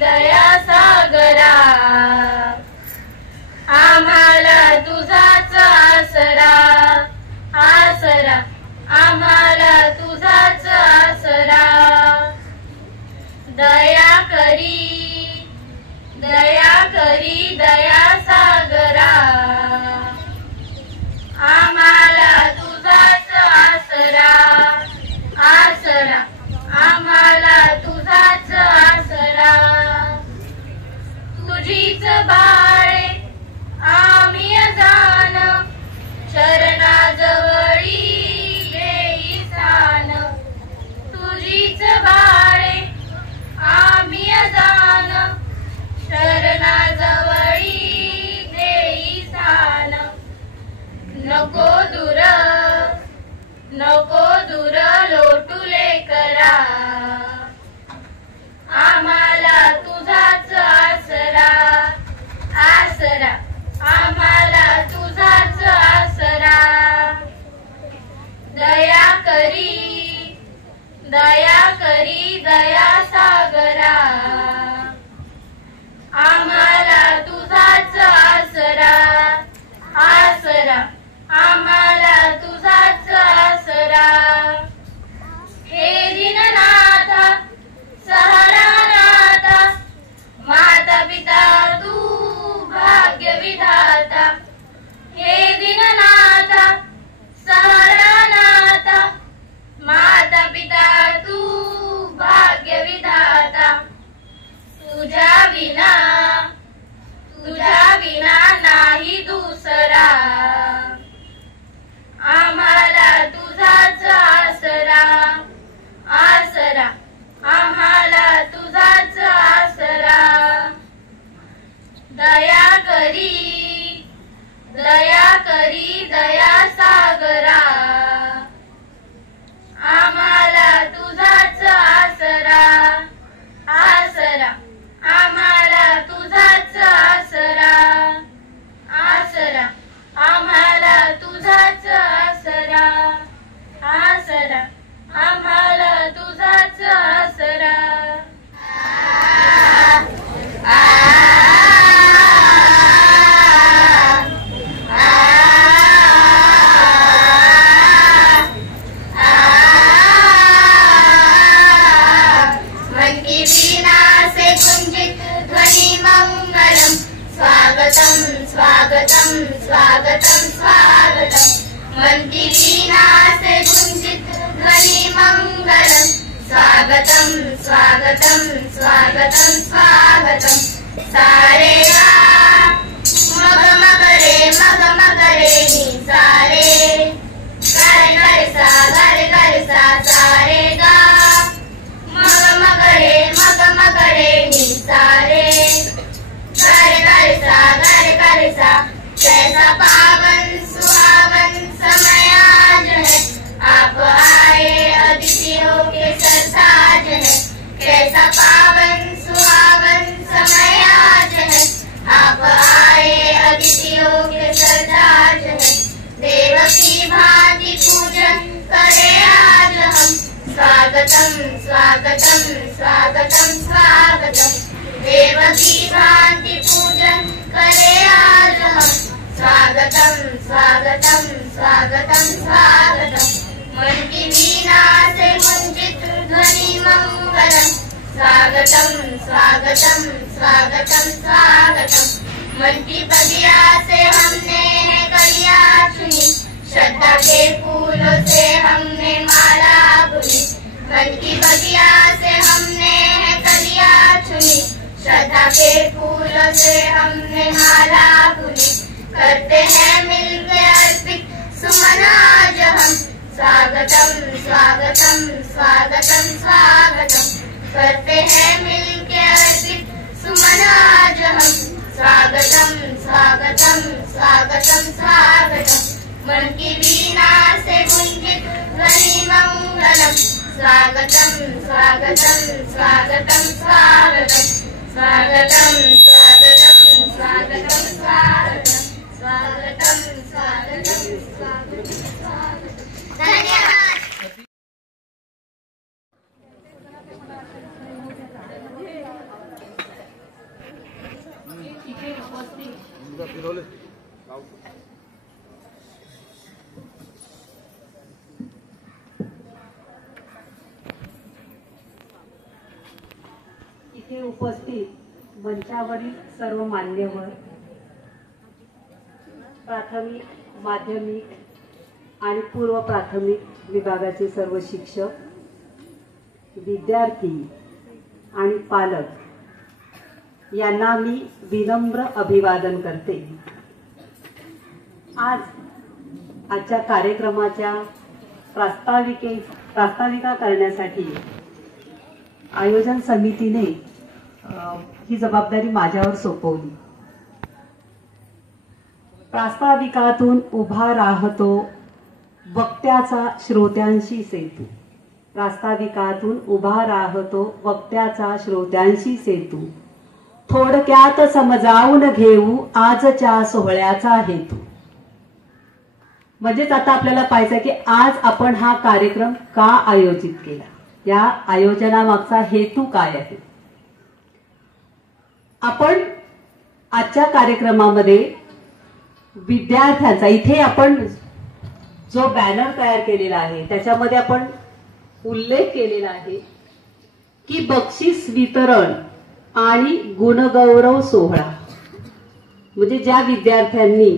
दया सागरा आम्हाला तुझाच आसरा आसरा आम्हाला तुझाच आसरा दया करी दया सागरा आम्हाला तुझाच आसरा आसरा आम्हाला तुझाच आसरा तुझीच बाळे आम्ही अजान चरणाजवळी येई स्थान तुझीच बाळे आम्ही अजान चरणाजवळी येई स्थान नको दूर लोटुले करा आम्हाला तुझाच आसरा आसरा आम्हाला तुझाच आसरा दया करी दया सागरा आम्हाला तुझाच आसरा आसरा आम्हाला तुझाच आसरा हे दीननाथा सहारानाथा माता पिता तू भाग्य विधाता हे दीननाथा सहारानाथा माता पिता तू भाग्य विधाता तुझ्या विना नाही दुसरा आम्हाला तुझाच आसरा आसरा आम्हाला तुझाच आसरा दया करी दया सागरा आम्हाला तुझाच आसरा आसरा आम्हाला तुझाच आसरा आसरा आम्हाला तुझाच आसरा आसरा आम्हाला तुझाच आसरा स्वागतम स्वागतम स्वागतम मन की वीणा से गुंजित ध्वनि मंगलम स्वागतम स्वागतम स्वागतम स्वागतम सारे मग मगरे नी सारे गर सा सारे गा मग मगरे नी सारे गर सा कैसा पावन सुहावन समय आज है आप आए अतिथियों के सरताज है कैसा पावन सुहावन समय आज है आप आए अतिथियों के सरताज है देव की भांति पूजन करे आज हम स्वागतम स्वागतम स्वागतम स्वागतम देव की भांति पूजन करे आज हम स्वागतम स्वागतम स्वागतम स्वागतम मन की वीणा से गुंजित ध्वनि मंगलम, स्वागतम स्वागतम स्वागतम स्वागतम। मन की बगिया से हमने है कलियां चुनी, श्रद्धा के फूलों से हमने माला बुनी। मन की बगिया से हमने है कलियां चुनी, श्रद्धा के फूलों से हमने माला बुनी। करते हैं मिलके अर्पित सुमन आज हम, स्वागतम स्वागतम स्वागतम स्वागतम। करते हैं मिलके अर्पित सुमन आज हम, स्वागतम स्वागतम स्वागतम स्वागतम। मन की वीणा से गुंजित ध्वनि मंगलम, स्वागतम स्वागतम स्वागतम स्वागतम। स्वागतम स्वागतम स्वागतम स्वागतम। स्वागतम स्वागतम स्वागतम स्वागतम। धन्यवाद। इथे उपस्थित मंचावरील सर्व मान्यवर, प्राथमिक, माध्यमिक आणि पूर्व प्राथमिक विभागाचे सर्व शिक्षक, विद्यार्थी आणि पालक यांना मी विनम्र अभिवादन करते। आजच्या कार्यक्रमाच्या प्रास्ताविका करण्यासाठी आयोजन समितीने ही जबाबदारी माझ्यावर सोपवली। प्रास्ताविकातून उभा राहतो वक्त्याचा श्रोत्यांशी सेतू, प्रास्ताविकातून उभा राहतो वक्त्याचा श्रोत्यांशी सेतू। थोडक्यात समजावून घेऊ आजच्या सोहळ्याचा हेतू। म्हणजेच आता आपल्याला पाहायचं की आज आपण हा कार्यक्रम का आयोजित केला, या आयोजनामागचा हेतू काय आहे। आपण आजच्या कार्यक्रमामध्ये विद्यार्थ्यांचा, इथे आपण जो बॅनर तयार केलेला आहे त्याच्यामध्ये आपण उल्लेख केलेला आहे की बक्षीस वितरण आणि गुणगौरव सोहळा, म्हणजे ज्या विद्यार्थ्यांनी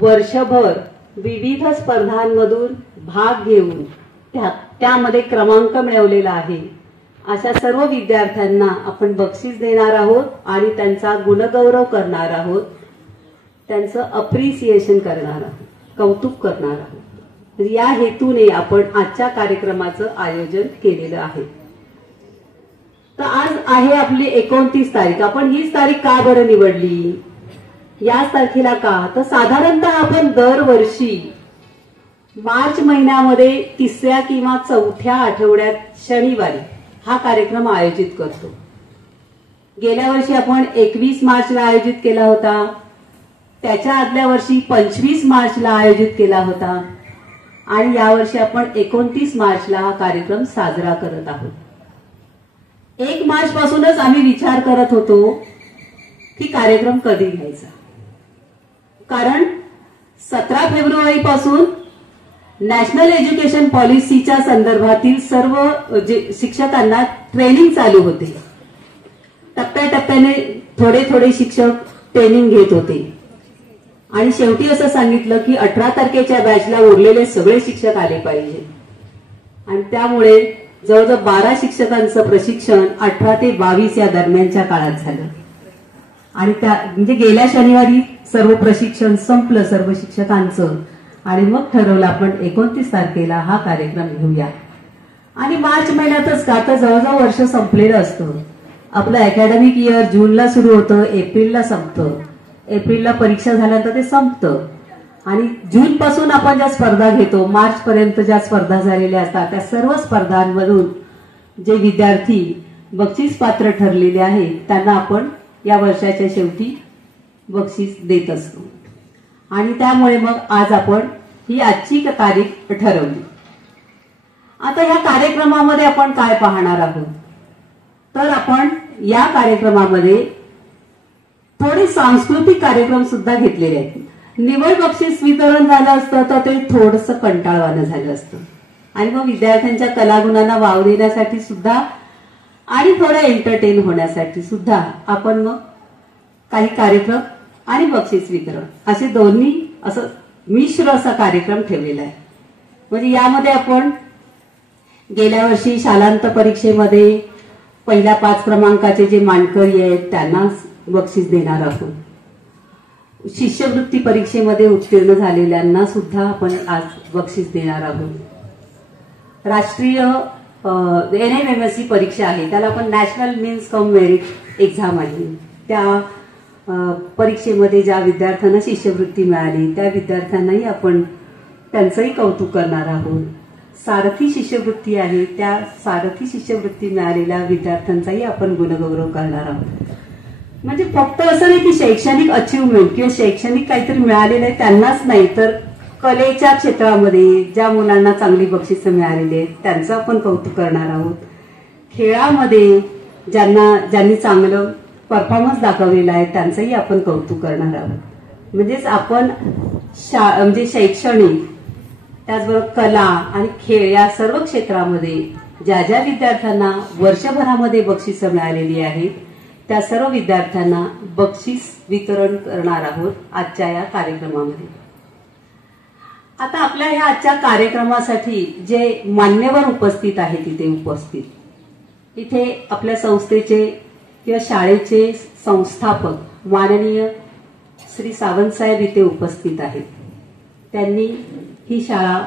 वर्षभर विविध स्पर्धांमधून भाग घेऊन त्यामध्ये क्रमांक मिळवलेला आहे, अशा सर्व विद्यार्थ्यांना आपण बक्षीस देणार आहोत आणि त्यांचा गुणगौरव करणार आहोत, त्यांचं अप्रिसिएशन करणार आहोत, कौतुक करणार आहोत। या हेतूने आपण आजच्या कार्यक्रमाचं आयोजन केलेलं आहे। तर आज आहे आपली 29 तारीख। आपण हीच तारीख का बरं निवडली, याच तारखेला का, तर साधारणतः आपण दरवर्षी मार्च महिन्यामध्ये 3ऱ्या किंवा 4थ्या आठवड्यात शनिवारी हा कार्यक्रम आयोजित करतो। गेल्या वर्षी आपण 21 मार्चला आयोजित केला होता, त्याच्या आदल्या वर्षी 25 मार्चला आयोजित केला होता आणि यावर्षी आपण 29 मार्चला हा कार्यक्रम साजरा करत आहोत। 1 मार्च पासूनच आम्ही विचार करत होतो की कार्यक्रम कधी घ्यायचा, कारण 17 फेब्रुवारी पासून नॅशनल एज्युकेशन पॉलिसीच्या संदर्भातील सर्व शिक्षकांना ट्रेनिंग चालू होते। टप्प्याटप्प्याने थोडे थोडे शिक्षक ट्रेनिंग घेत होते आणि शेवटी असं सांगितलं की 18 तारखेच्या बॅचला उरलेले सगळे शिक्षक आले पाहिजे आणि त्यामुळे जवळजवळ 12 शिक्षकांचं प्रशिक्षण 18 ते 22 या दरम्यानच्या काळात झालं आणि त्या म्हणजे गेल्या शनिवारी सर्व प्रशिक्षण संपलं सर्व शिक्षकांचं आणि मग ठरवलं आपण 29 तारखेला हा कार्यक्रम घेऊया। आणि मार्च महिन्यातच का, तर जवळजवळ वर्ष संपलेलं असतं आपलं। अकॅडमिक इयर जूनला सुरू होतं, एप्रिलला संपतं, एप्रिलला परीक्षा झाल्यानंतर ते संपतं आणि जून पासून आपण ज्या स्पर्धा घेतो, मार्च पर्यंत ज्या स्पर्धा झालेल्या असतात त्या सर्व स्पर्धांमधून जे विद्यार्थी बक्षीस पात्र ठरलेले आहेत त्यांना आपण या वर्षाच्या शेवटी बक्षीस देत असतो आणि त्यामुळे मग आज आपण ही आजची तारीख ठरवली। आता या कार्यक्रमामध्ये आपण काय पाहणार आहोत, तर आपण या कार्यक्रमामध्ये थोडे सांस्कृतिक कार्यक्रम सुद्धा घेतलेले आहेत। निवड बक्षीस वितरण झालं असतं तर ते थोडंसं कंटाळवाणं झालं असतं, आणि मग विद्यार्थ्यांच्या कलागुणांना वाव देण्यासाठी सुद्धा आणि थोडं एंटरटेन होण्यासाठी सुद्धा आपण मग काही कार्यक्रम आणि बक्षीस वितरण असे दोन्ही असं मिश्र असा कार्यक्रम ठेवलेला आहे. म्हणजे यामध्ये आपण गेल्या वर्षी शालांत परीक्षेमध्ये पहिल्या 5 क्रमांकाचे जे मानकरी आहेत त्यांना बक्षीस देणार आहोत. शिष्यवृत्ती परीक्षेमध्ये उत्तीर्ण झालेल्यांना सुद्धा आपण आज बक्षीस देणार आहोत. राष्ट्रीय NMMSC परीक्षा आहे, त्याला आपण national means cum merit exam आहे. त्या परीक्षेमध्ये ज्या विद्यार्थ्यांना शिष्यवृत्ती मिळाली त्या विद्यार्थ्यांनाही आपण त्यांचंही कौतुक करणार आहोत. सारथी शिष्यवृत्ती आहे, त्या सारथी शिष्यवृत्ती मिळालेल्या विद्यार्थ्यांचाही आपण गुणगौरव करणार आहोत. म्हणजे फक्त असं नाही की शैक्षणिक अचिव्हमेंट किंवा शैक्षणिक काहीतरी मिळालेलं आहे त्यांनाच नाही, तर कलेच्या क्षेत्रामध्ये ज्या मुलांना चांगली बक्षिसं मिळालेली आहेत त्यांचं आपण कौतुक करणार आहोत. खेळामध्ये ज्यांनी चांगलं परफॉर्मन्स दाखवलेला आहे त्यांचंही आपण कौतुक करणार आहोत. म्हणजेच आपण म्हणजे शैक्षणिक त्याचबरोबर कला आणि खेळ या सर्व क्षेत्रामध्ये ज्या ज्या विद्यार्थ्यांना वर्षभरामध्ये बक्षिसं मिळालेली आहेत त्या सर्व विद्यार्थ्यांना बक्षीस वितरण करणार आहोत आजच्या या कार्यक्रमामध्ये. आता आपल्या ह्या आजच्या कार्यक्रमासाठी जे मान्यवर उपस्थित आहेत इथे आपल्या संस्थेचे किंवा शाळेचे संस्थापक माननीय श्री सावंतसाहेब इथे उपस्थित आहेत. त्यांनी ही शाळा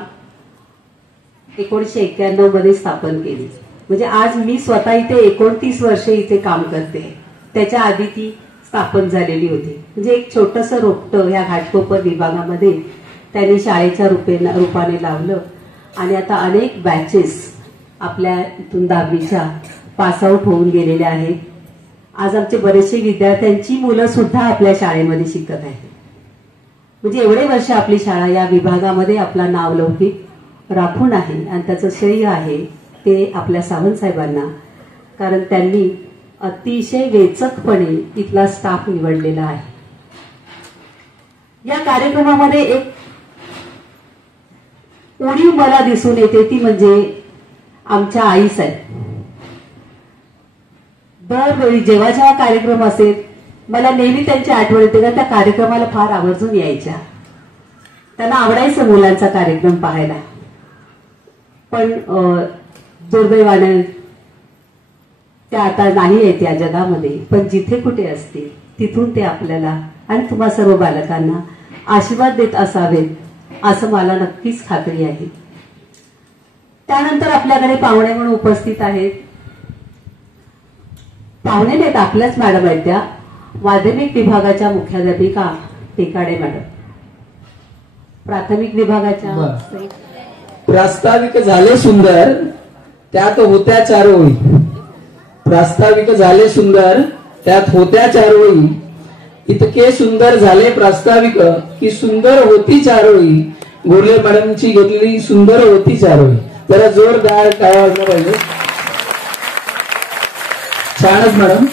1991 मध्ये स्थापन केली. म्हणजे आज मी स्वतः इथे 29 वर्षे इथे काम करते, त्याच्या आधी ती स्थापन झालेली होती. म्हणजे एक छोटंसं रोपटं ह्या घाटकोपर विभागामध्ये त्यांनी शाळेच्या रूपाने लावलं आणि आता अनेक बॅचेस आपल्या इथून 10वीच्या पासआउट होऊन गेलेल्या आहेत. आज आमचे बरेचसे विद्यार्थ्यांची मुलं सुद्धा आपल्या शाळेमध्ये शिकत आहेत. म्हणजे एवढे वर्ष आपली शाळा या विभागामध्ये आपला नावलौकिक राखून आहे आणि त्याचं श्रेय आहे ते आपल्या सावंत साहेबांना, कारण त्यांनी अतिशय वेचकपणे इथला स्टाफ निवडलेला आहे. या कार्यक्रमामध्ये एक उणीव मला दिसून येते ती म्हणजे आमच्या आई साहेब. दरवेळी जेव्हा जेव्हा कार्यक्रम असेल मला नेहमी त्यांची आठवण येते का त्या कार्यक्रमाला फार आवर्जून यायच्या. त्यांना आवडायचं मुलांचा कार्यक्रम पाहायला. पण दुर्दैवाने त्या आता नाही आहेत या जगामध्ये, पण जिथे कुठे असतील तिथून ते आपल्याला आणि तुम्हा सर्व बालकांना आशीर्वाद देत असावेत असं मला नक्कीच खात्री आहे. त्यानंतर आपल्याकडे पाहुणे म्हणून उपस्थित आहेत. पाहुणे नाहीत, आपल्याच मॅडम आहेत त्या माध्यमिक विभागाच्या मुख्याध्यापिका टेकाडे मॅडम. प्राथमिक विभागाच्या प्रास्ताविक झाले सुंदर त्यात होत्या 4 ओळी. प्रास्ताविक झाले सुंदर त्यात होत्या 4 ओळी. इतके सुंदर झाले प्रास्ताविक की सुंदर होती 4 ओळी. गोरले मॅडमची घेतलेली सुंदर होती 4 ओळी. जरा जोरदार टाळ्या वाजल्या पाहिजे. छानच मॅडम.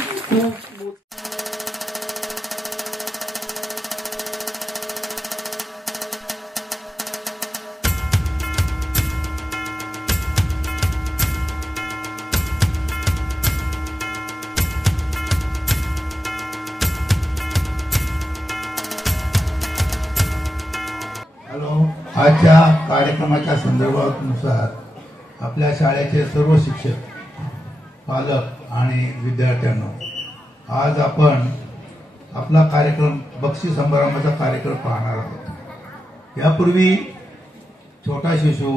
आजच्या कार्यक्रमाच्या संदर्भानुसार आपल्या शाळेचे सर्व शिक्षक, पालक आणि विद्यार्थ्यांना आज आपण आपला कार्यक्रम बक्षीस समारंभाचा कार्यक्रम पाहणार आहोत. यापूर्वी छोटा शिशु,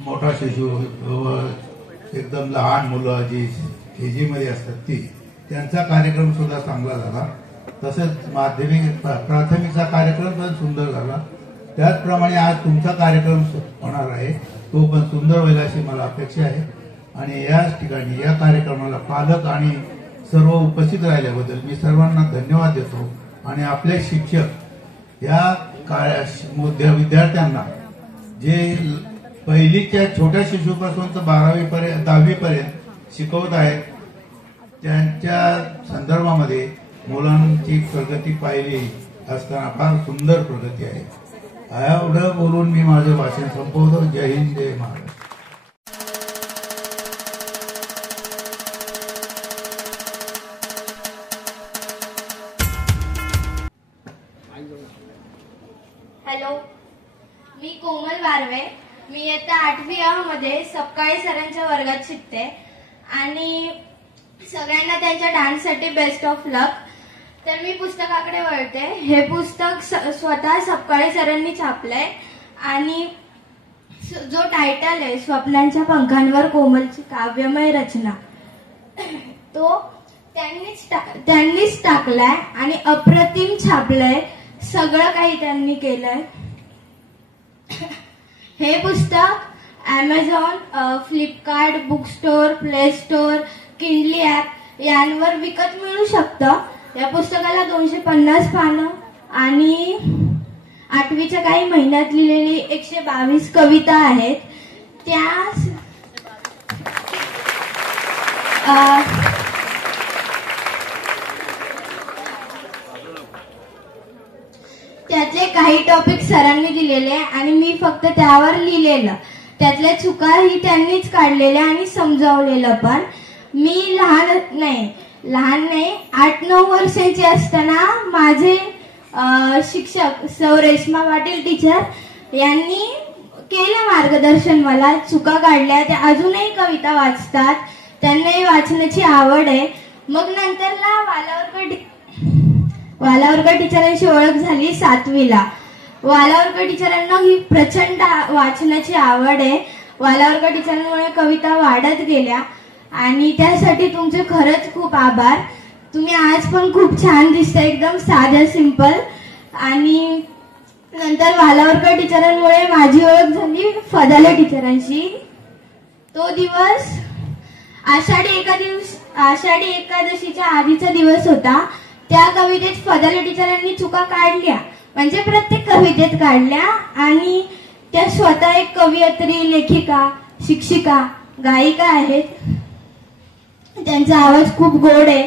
मोठा शिशु व एकदम लहान मुलं जी KG मध्ये असतात त्यांचा कार्यक्रम सुद्धा चांगला झाला. तसेच माध्यमिक प्राथमिकचा कार्यक्रम पण सुंदर झाला. त्याचप्रमाणे आज तुमचा कार्यक्रम होणार आहे, तो पण सुंदर होईल अशी मला अपेक्षा आहे. आणि याच ठिकाणी या कार्यक्रमाला पालक आणि सर्व उपस्थित राहिल्याबद्दल मी सर्वांना धन्यवाद देतो. आणि आपले शिक्षक या विद्यार्थ्यांना जे पहिलीच्या छोट्या शिशुपासून तर 10वी पर्यंत शिकवत आहेत त्यांच्या संदर्भामध्ये मुलांची प्रगती पाहिली असताना फार सुंदर प्रगती आहे. एवढं बोलून मी माझं भाषण संपवतो. जय हिंद, जय महाराष्ट्र. हॅलो, मी कोमल बारवे. मी इयत्ता 8वी अ मध्ये सपकाळे सरांच्या वर्गात शिकते आणि सगळ्यांना त्यांच्या डान्ससाठी बेस्ट ऑफ लक. तर मी पुस्तकाकडे वळते. हे पुस्तक स्वतः सपकाळे सरांनी छापलंय आणि जो टायटल आहे स्वप्नांच्या पंखांवर कोमलची काव्यमय रचना, तो त्यांनीच टाकलाय आणि अप्रतिम छापलंय. सगळं काही त्यांनी केलंय. हे पुस्तक Amazon, Flipkart, book store, play store, Kindle app यांवर विकत मिळू शकतं. या पुस्तकाला 250 पानं आणि 8वीच्या काही महिन्यात लिहिलेली 122 कविता आहेत. त्यातले काही टॉपिक सरांनी दिलेले आणि मी फक्त त्यावर लिहिलेलं. त्यातल्या चुकाही त्यांनीच काढलेल्या आणि समजावलेलं. पण मी लहान नाही 8-9 वर्षांची असताना माझे शिक्षक सौ रेश्मा पाटील टीचर यांनी केलं मार्गदर्शन. मला चुका काढल्या. त्या अजूनही कविता वाचतात. त्यांनाही वाचनाची आवड आहे. मग नंतरला वालावरकर टीचरांशी ओळख झाली 7वीला. वालावरकर टीचरांना ही प्रचंड वाचनाची आवड आहे. वालावरकर टीचरांमुळे कविता वाढत गेल्या आणि त्यासाठी तुमचे खरंच खूप आभार. तुम्ही आज पण खूप छान दिसता, एकदम साध्या सिंपल. आणि नंतर वालावरकर टीचरांमुळे माझी ओळख झाली फदाले टीचरांशी. तो दिवस आषाढी एकादशीच्या आधीचा दिवस होता. त्या कवितेत फदाले टीचरांनी चुका काढल्या, म्हणजे प्रत्येक कवितेत काढल्या. आणि त्या स्वतः एक कवयित्री, लेखिका, शिक्षिका, गायिका आहेत. त्यांचा आवाज खूप गोड आहे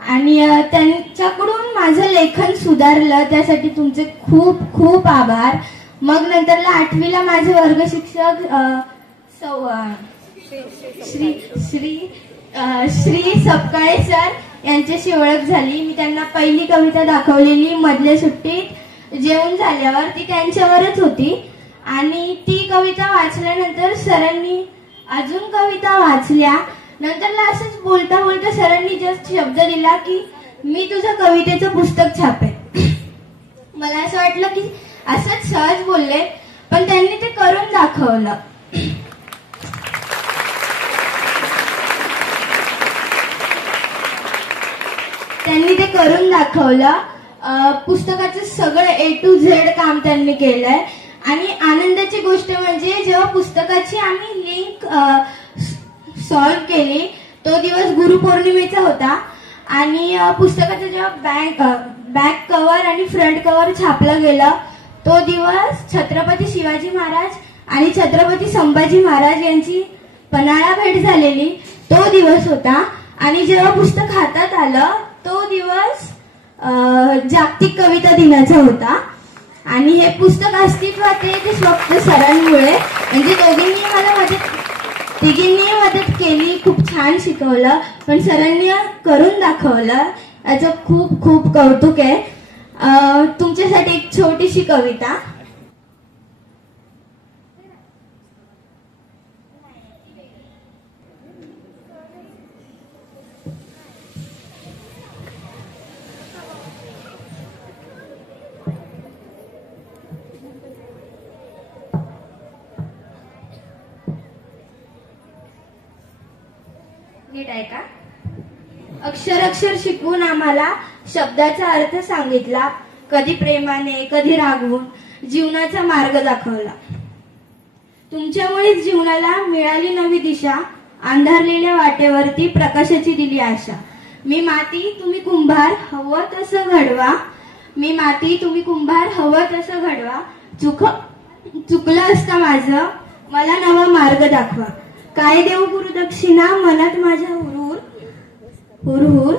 आणि त्यांच्याकडून माझं लेखन सुधारलं. त्यासाठी तुमचे खूप खूप आभार. मग नंतरला 8वीला माझे वर्ग शिक्षक श्री सपकाळे सर यांच्याशी ओळख झाली. मी त्यांना पहिली कविता दाखवलेली मधल्या सुट्टीत जेवण झाल्यावर. ती त्यांच्यावरच होती आणि ती कविता वाचल्यानंतर सरांनी अजून कविता वाचल्या. नंतरला असंच बोलता बोलता सरांनी जस्ट शब्द दिला की मी तुझं कवितेचं पुस्तक छापेन. मला असं वाटलं की असंच सहज बोलले, पण त्यांनी ते करून दाखवलं. पुस्तकाचं सगळं A to Z काम त्यांनी केलंय. आणि आनंदाची गोष्ट म्हणजे जेव्हा पुस्तकाची आम्ही लिंक सॉल्व्ह केली, तो दिवस गुरुपौर्णिमेचा होता. आणि पुस्तकाचं जेव्हा बॅक कव्हर आणि फ्रंट कव्हर छापलं गेलं, तो दिवस छत्रपती शिवाजी महाराज आणि छत्रपती संभाजी महाराज यांची पन्हाळा भेट झालेली तो दिवस होता. आणि जेव्हा पुस्तक हातात आलं, तो दिवस जागतिक कविता दिनाचा होता. आणि हे पुस्तक अस्तित्वात आहे ते फक्त सरांमुळे. म्हणजे तिघींनी मदत केली, खूप छान शिकवलं, पण सरांनी करून दाखवलं. याचं खूप खूप कौतुक आहे. तुमच्यासाठी एक छोटीशी कविता. नीट ऐका. अक्षर अक्षर शिकवून आम्हाला शब्दाचा अर्थ सांगितला. कधी प्रेमाने, कधी रागवून जीवनाचा मार्ग दाखवला. तुमच्यामुळेच जीवनाला मिळाली नवी दिशा. अंधारलेल्या वाटेवरती प्रकाशाची दिली आशा. मी माती, तुम्ही कुंभार, हवं तसं घडवा. मी माती, तुम्ही कुंभार, हवं तसं घडवा. चुकलं असतं माझं, मला नवा मार्ग दाखवा. काय देऊ गुरुदक्षिणा, मनात माझ्या हुरहुर.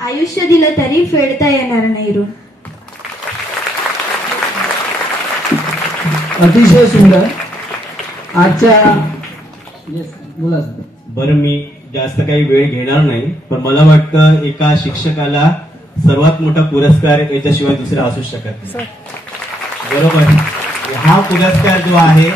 आयुष्य दिलं तरी फेडता येणार नाही ऋण. अतिशय सुंदर. आजच्या बोला सर. बरं, मी जास्त काही वेळ घेणार नाही, पण मला वाटतं एका शिक्षकाला सर्वात मोठा पुरस्कार याच्याशिवाय दुसरा असू शकत नाही. बरोबर. हा पुरस्कार जो आहे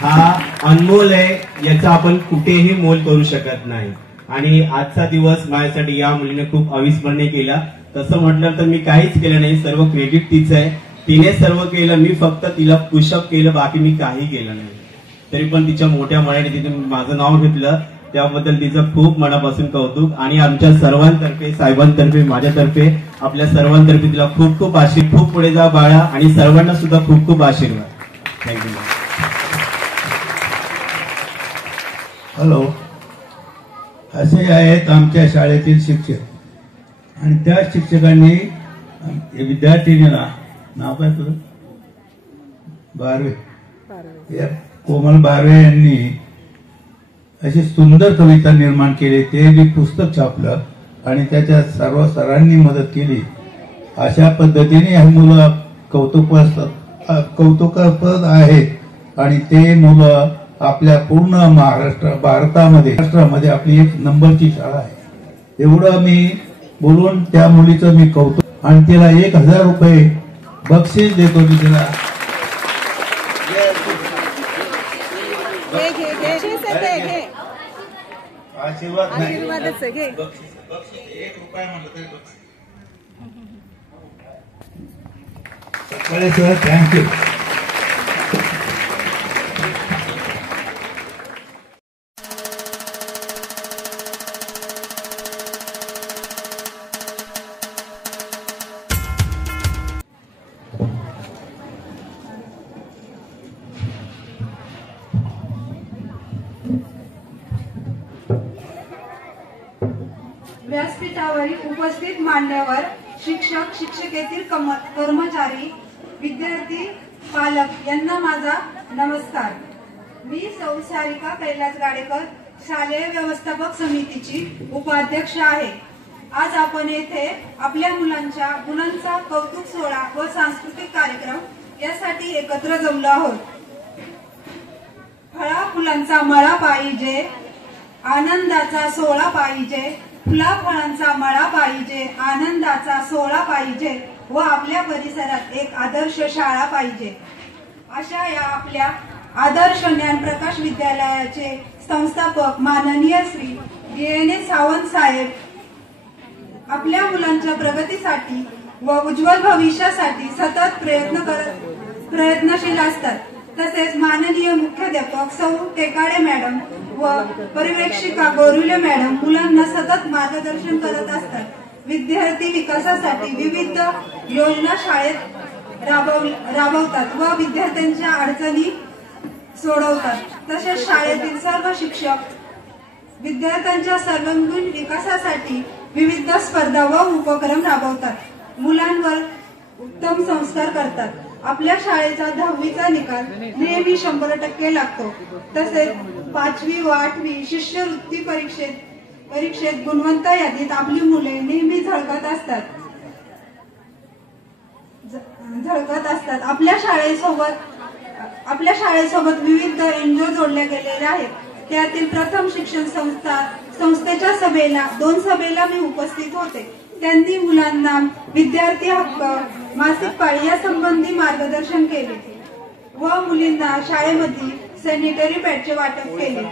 हा अनमोल आहे, याचा आपण कुठेही मोल करू शकत नाही. आणि आजचा दिवस माझ्यासाठी या मुलीने खूप अविस्मरणीय केला. तसं म्हटलं तर मी काहीच केलं नाही, सर्व क्रेडिट तिचं आहे. तिने सर्व केलं, मी फक्त तिला पुशअप केलं, बाकी मी काही केलं नाही. तरी पण तिच्या मोठ्या मनाने तिने माझं नाव घेतलं, त्याबद्दल तिचं खूप मनापासून कौतुक. आणि आमच्या सर्वांतर्फे, साहेबांतर्फे, माझ्यातर्फे, आपल्या सर्वांतर्फे तिला खूप खूप आशीर्वाद. खूप पुढे जा बाळा, आणि सर्वांना सुद्धा खूप खूप आशीर्वाद. थँक्यू. हॅलो. असे आहेत आमच्या शाळेतील शिक्षक आणि त्या शिक्षकांनी विद्यार्थिनीला, नाव काय तुझं? बारवे. या कोमल बारवे यांनी अशी सुंदर कविता निर्माण केली. ते बी पुस्तक छापलं आणि त्याच्या सर्व सरांनी मदत केली. अशा पद्धतीने ही मुलं कौतुकास्पद आहेत आणि ते मुलं आपल्या पूर्ण भारतामध्ये आपली एक नंबरची शाळा आहे. एवढं मी बोलून त्या मुलीचं मी कौतुक आणि तिला 1000 रुपये बक्षीस देतो मी तिला. आशीर्वाद नाही, बक्षीस 1 रुपया म्हणलं तरी बक्षीस. Sir, thank you. व्यासपीठावरील उपस्थित मान्यवर, शिक्षक, शिक्षकेतील कर्मचारी, विद्यार्थी, पालक यांना माझा नमस्कार. मी सौ सारिका कैलास गाडेकर, शालेय व्यवस्थापक समितीची उपाध्यक्ष आहे. आज आपण येथे आपल्या मुलांच्या गुणांचा कौतुक सोहळा व सांस्कृतिक कार्यक्रम यासाठी एकत्र जमलो आहोत. फळा फुलांचा मळा पाहिजे, आनंदाचा सोहळा पाहिजे. फुला फळांचा मळा पाहिजे, आनंदाचा सोहळा पाहिजे व आपल्या परिसरात एक आदर्श शाळा पाहिजे. अशा या आपल्या आदर्श ज्ञानप्रकाश विद्यालयाचे संस्थापक माननीय श्री DN सावंत साहेब आपल्या मुलांच्या प्रगतीसाठी व उज्ज्वल भविष्यासाठी सतत प्रयत्नशील असतात. तसेच माननीय मुख्याध्यापक सौ टेकाडे मॅडम व पर्यवेक्षिका गोरुले मॅडम मुलांना सतत मार्गदर्शन करत असतात. विद्यार्थी विकासासाठी विविध योजना शाळेत राबवतात व विद्यार्थ्यांच्या अडचणी सोडवतात. तसेच शाळेतील सर्व शिक्षक विद्यार्थ्यांच्या सर्वांगीण विकासासाठी विविध स्पर्धा व उपक्रम राबवतात. मुलांवर उत्तम संस्कार करतात. आपल्या शाळेचा 10वीचा निकाल नेहमी 100% लागतो. तसेच 5वी व 8वी शिष्यवृत्ती परीक्षेत गुणवंत यादीत आपली मुले नेहमी झळकत असतात. आपल्या शाळेसोबत विविध NGO जोडल्या गेलेल्या आहेत. त्यातील प्रथम शिक्षण संस्थेच्या सभेला 2 सभेला मी उपस्थित होते. त्यांनी मुलांना विद्यार्थी हक्क, मासिक पाळी यासंबंधी मार्गदर्शन केले व मुलींना शाळेमध्ये सॅनिटरी पॅडचे वाटप केले.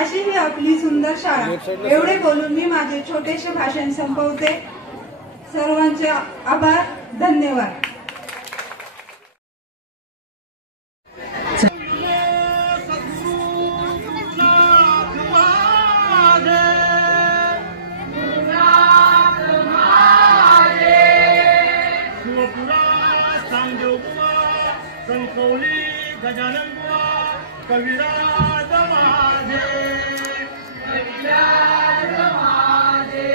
अशी ही आपली सुंदर शाळा. एवढे बोलून मी माझे छोटेसे भाषण संपवते. सर्वांचे आभार. धन्यवाद. गजानन कविराज माझे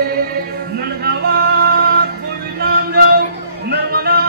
नलगावात गोविंदांग नर्मदा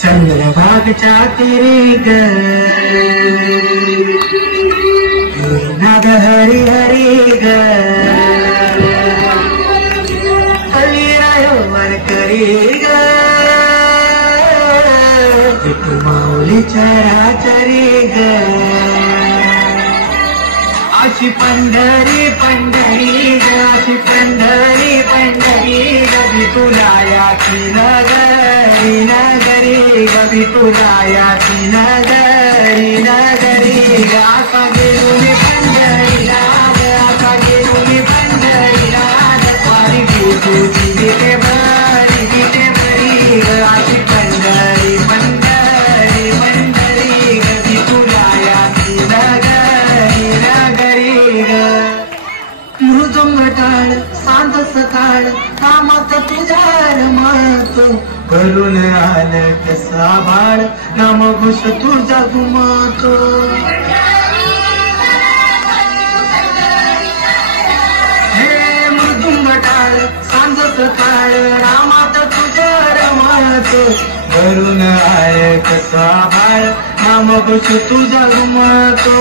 चंद्रभागच्या तिरी ग नाद हरी हरी ग हलीरायोवर करी ग माऊली चराचरी ग अशी पंढरी पंढरी ग अशी पंढरी पंढरी गवी तुला याची नगरी नगरी गवी तुला याची नगरी नगरी ग आता गेलो मी पंढरीला ग आता गेलो मी पंढरीला वारी तुझी गीते बरी ग अशी पंढरी पंढरी पंढरी गवी तुला याची नगरी नगरी ग मृदुंग टाळ सांज सकाळ कामात तुझ्या रमतो करून आलं कसा बाळ नामघोष तुझा घुमतो हे मृदुंग टाळ सांज सकाळ रामात तुझ्या रमतो करून आलं कसा बाळ नामघोष तुझा घुमतो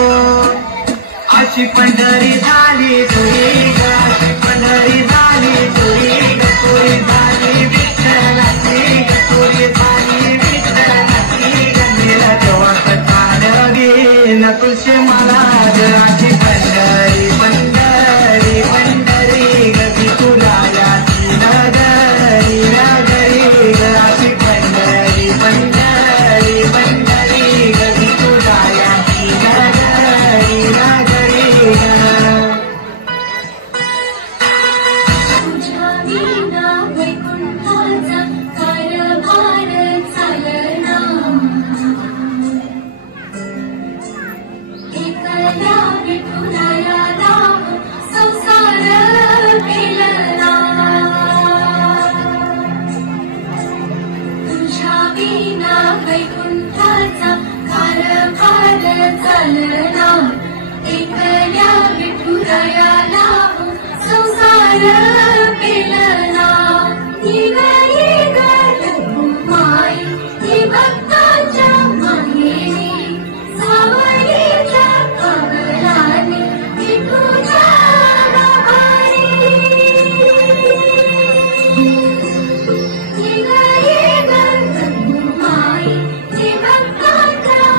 अशी पंढरी झाली तुरी ग अशी पंढरी झाली तुरी ग तुरी झाली विठ्ठलाची ग तुरी झाली विठ्ठलाची गंगेला देवाचं कान घेन तुळशी मला ग अशी पंढरी पंढरी पंढरी गवी तुला याची नगरी नगरी ग अशी पंढरी पंढरी पंढरी गवी तुला याची नगरी नगरी तुझ्या विना वैकुंठाचा कारभार चालना एकल्या विठुराया नाम संसार पेलना तुझ्या विना वैकुंठाचा कारभार चालना एकल्या विठुराया नाम संसार पेलना ही माई ही भक्ताच्या माहेरी सावळीच्या कमलाने विठुच्या गाभारी ही माई ही भक्ताच्या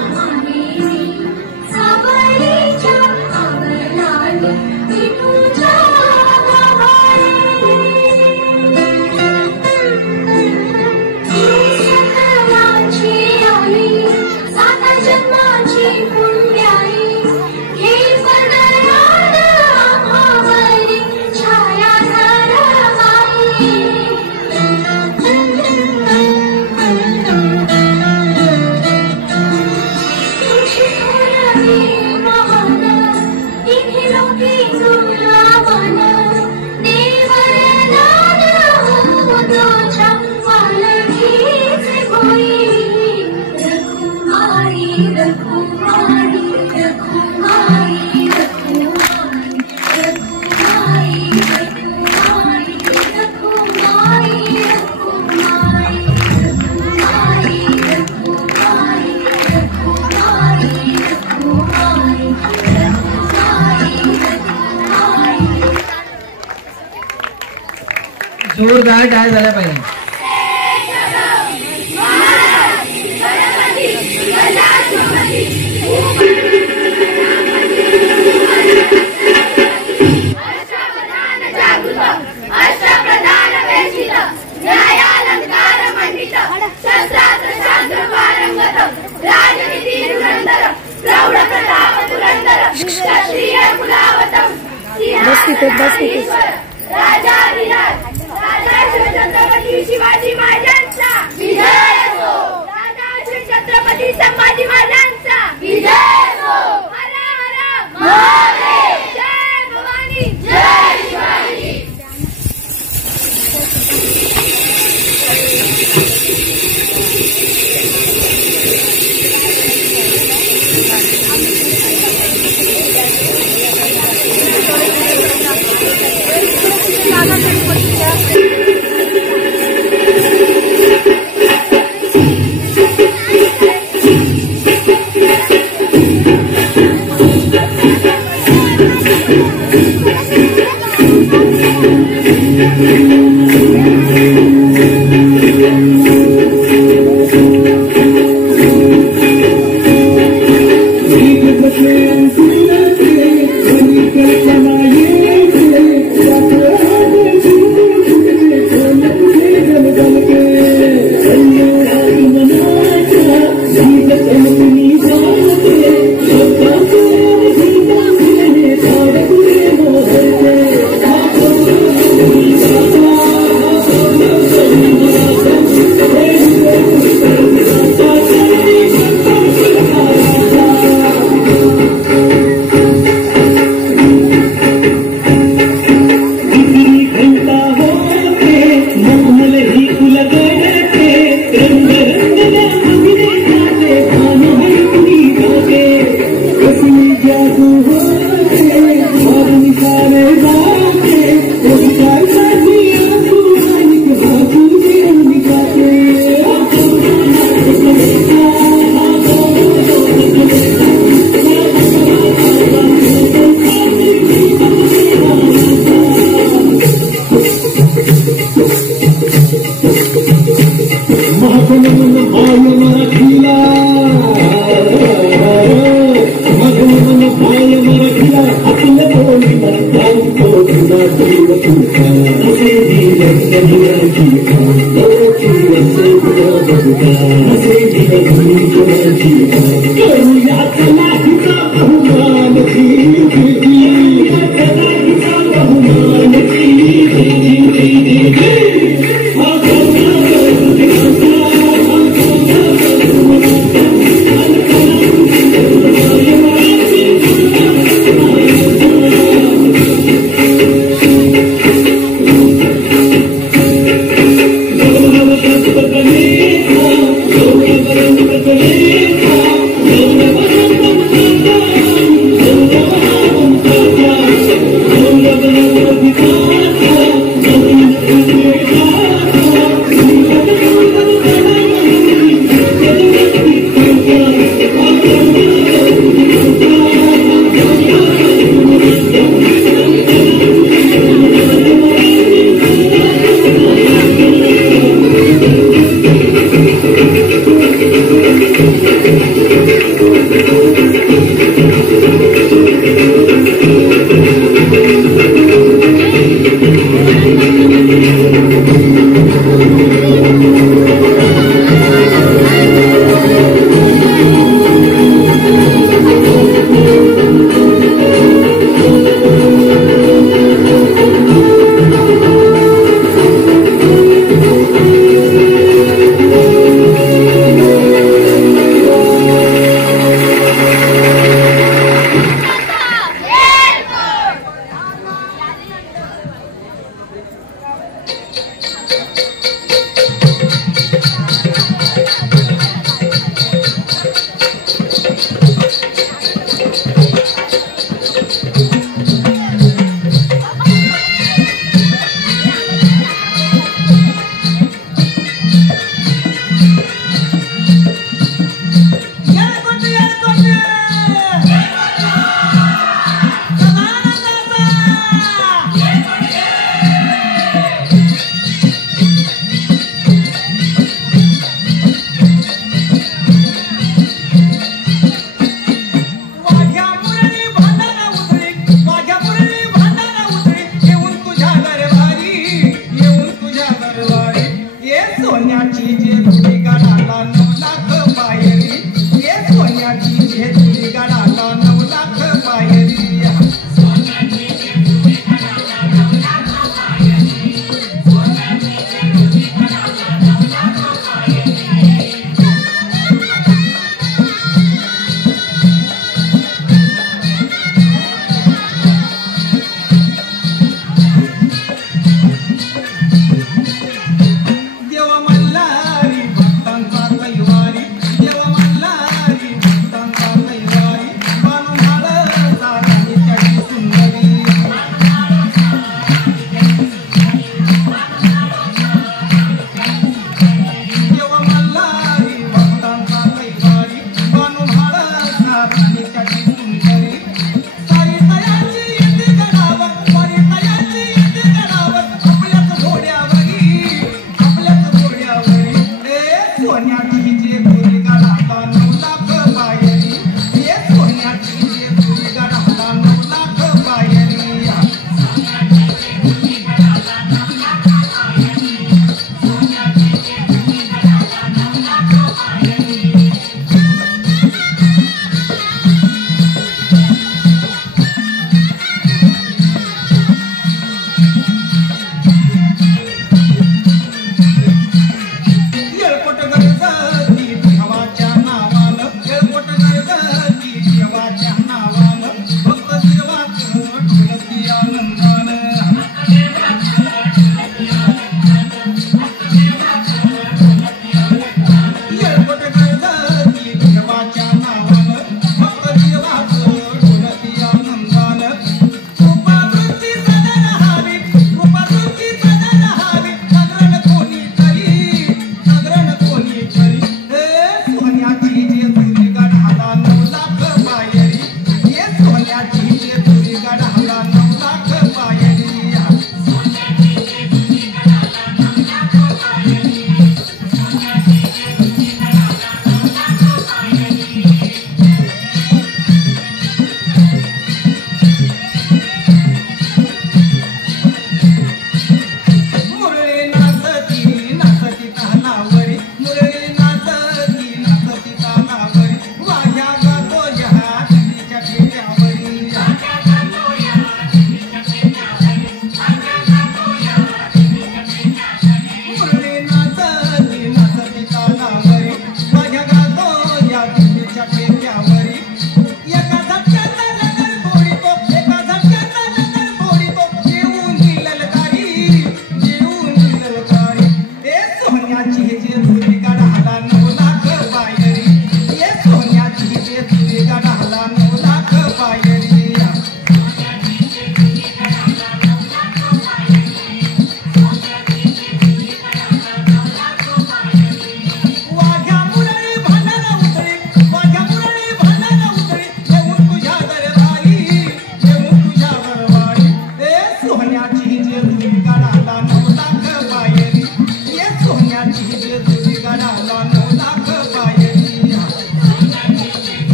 जोरदार टाळ्या झाल्या पाहिजे. छत्रपती शिवाजी महाराजांचा विजय हो. राजा श्री छत्रपती संभाजी महाराजांचा विजय हो. हर हर महादेव. जय भवानी. जय शिवाजी.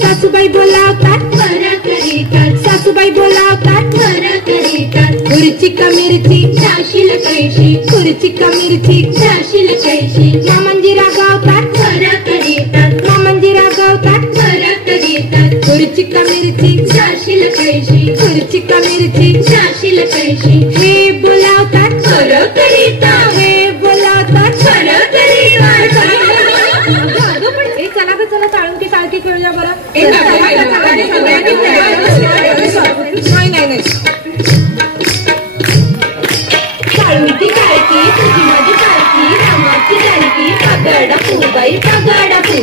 सासूबाई बोलावतात बरं करीतात, सासूबाई बोलावतात बरं करीतात. खुर्ची का मिरची जाशील कैशी, खुर्ची का मिरची जाशील कैशी. मामंजी रागावतात बरं करीतात, मामंजी रागावतात बरं करीतात. खुर्ची का मिरची जाशील कैशी, खुर्ची का मिरची जाशील कैशी. हे बोलावतात बरं करीतात, हे बोलावतात बरं करीतात. चला तर चला टाळून टाळकी खेळूया बरं. नाही टाळूकी टाळकी तुझी माझी टाळकी रामाची टाळकी पगडा फुबाई पगडा फू.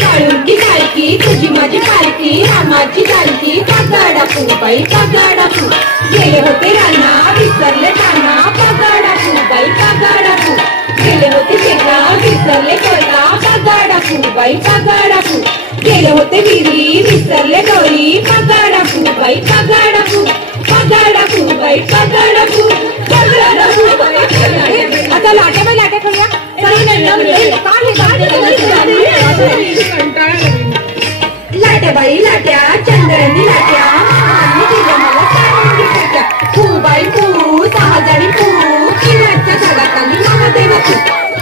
टाळूकी टाळकी तुझी माझी टाळकी रामाची टाळकी पगडा फुबाई पगडा फू. गेले होते राना विसरले ताना पगडा फुबाई पगडा फू. गेले होते शेता विसरले कोयना पगडा फुबाई पगडा फू. गेले होते विहिरी विसरले दोरी पगडा फुबाई पगडा फू. पगडा फुबाई पगडा फू, पगडा फुबाई. आता लाट्या बाई लाट्या खेळूया. लाट्या बाई लाट्या चंद्रनी लाट्या फुबाई फू सहा जणी फू किनारच्या झाडाखाली मामा देवा फू.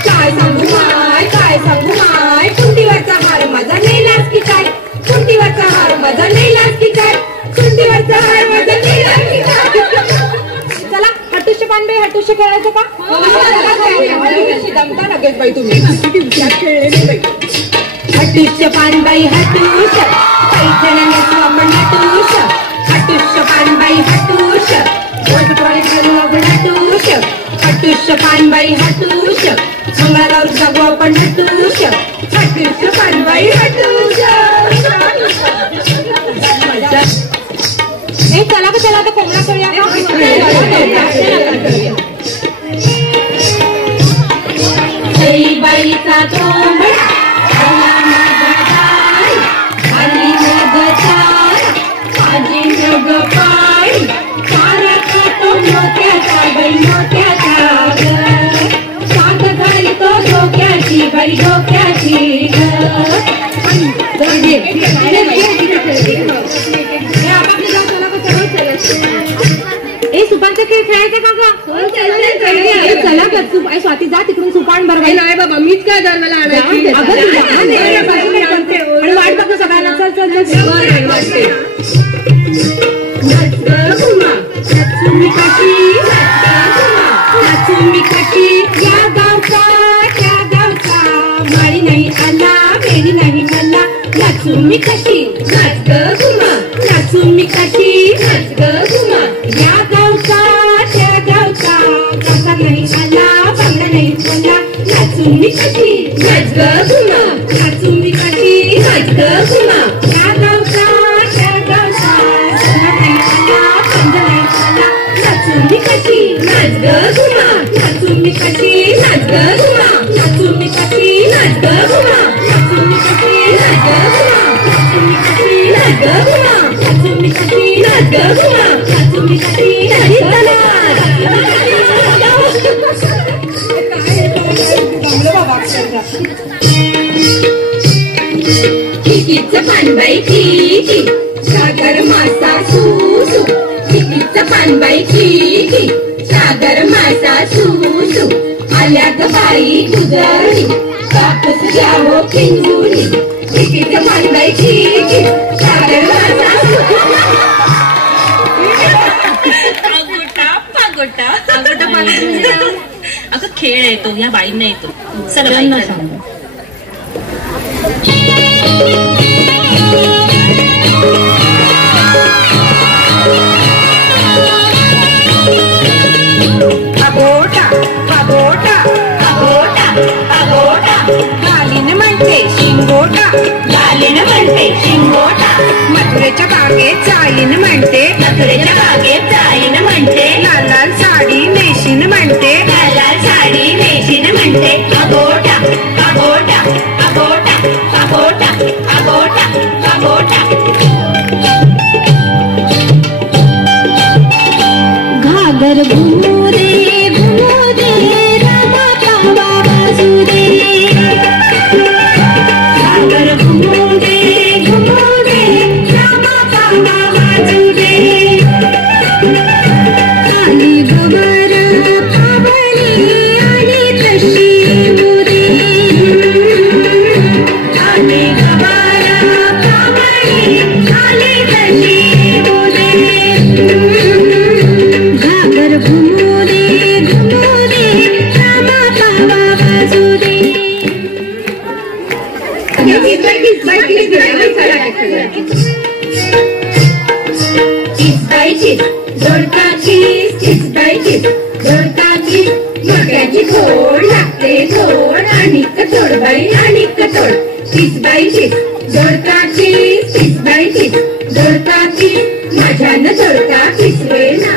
काय सांगू माय काय सांगू माय कुंडीवरचा हार माझा नेलास की काय, कुंडीवरचा हार माझा नेलास की काय, कुंडीवरचा हार माझा नेलास की काय. चला हटुष्य पानबाई हटुष्य खेळायचं का? दमता लगेच बाई तुम्ही. हटुष्य पानबाई हटुष पैठण नेसू आपण हटुष. हटुष्य पानबाई हटुष करू आपण हटुष. हटुष्य पानबाई हटुष मंगळावर जागू आपण हटुष. हटुष्य पानबाई हटुष. हे चला का चला आता कोंबडा करूया बाईचा कोंबडा आली मग माझी मग पाळी सारा खातो मोत्याचा बाई मोत्याचा सात घाली तो डोक्याची बाई डोक्याची. ए सुपांचा खेळ खेळायचा का ग? चला का स्वाती जा तिकडून सुपान बरोबर. नाही बाबा मीच काय दरवेळेला आणायची वाट बघ सगळ्यांना. चल चल चल तुम्ही कशी या गावचा त्या गावचा माळी नाही आला मेरी नाही मला नाचू मी कशी नाच ग घुमा नाचू मी कशी नाच ग घुमा. या गावचा त्या गावचा काका नाही आला बांगडा नाही मला नाचू मी कशी नाच ग घुमा नाचू मी कशी नाच ग घुमा. या गावचा त्या गावचा नाही आला बांगडा नाही मला नाचू मी कशी नाच ग घुमा नाचू मी कशी नाच ग घुमा नाचू मी कशी नाच ग घुमा नाचू मी कशी नाच ग घुमा नाचू मी कशी नाच ग घुमा नाचू मी कशी नाच ग घुमा नाचू मी कशी नाच ग खिकीचं पानबाई खिकी सागर मासा सुसू. खिकीचं पानबाई खिकी सागर मासा सुसू. आल्या ग बाई गुजरी कापूस घ्यावो खिंजुरी. खिकीचं पानबाई खिकी सागर मासा पागोटा पागोटा पागोटा अगं खेळ येतो या बाईंना येतो. चला बाईंना सांगा. अगोटा अगोटा अगोटा अगोटा गालीन म्हणते शिंगोटा गालीन म्हणते शिंगोटा मथुरेच्या बागेत जाईन म्हणते मथुरेच्या बागेत जाईन म्हणते लाल लाल साडी नेशीन म्हणते लाल लाल साडी नेशीन म्हणते अगोटा अगोटा अगोटा अगोटा अगोटा अगोटा घागर घुमू दे रामा पावा वाजू दे. घागर घुमू दे रामा पावा वाजू दे. आली गवर पावली आली तशी येऊ दे. आली गवर पावली आली तशी येऊ दे. घागर घुमू दे रामा पावा वाजू दे. जोडकाची मक्याची थोड लागते थोड आणि कथोड बाई आणि कथोड. चिसबाईची जोडकाची माझ्यानं जोडका पिसवे ना.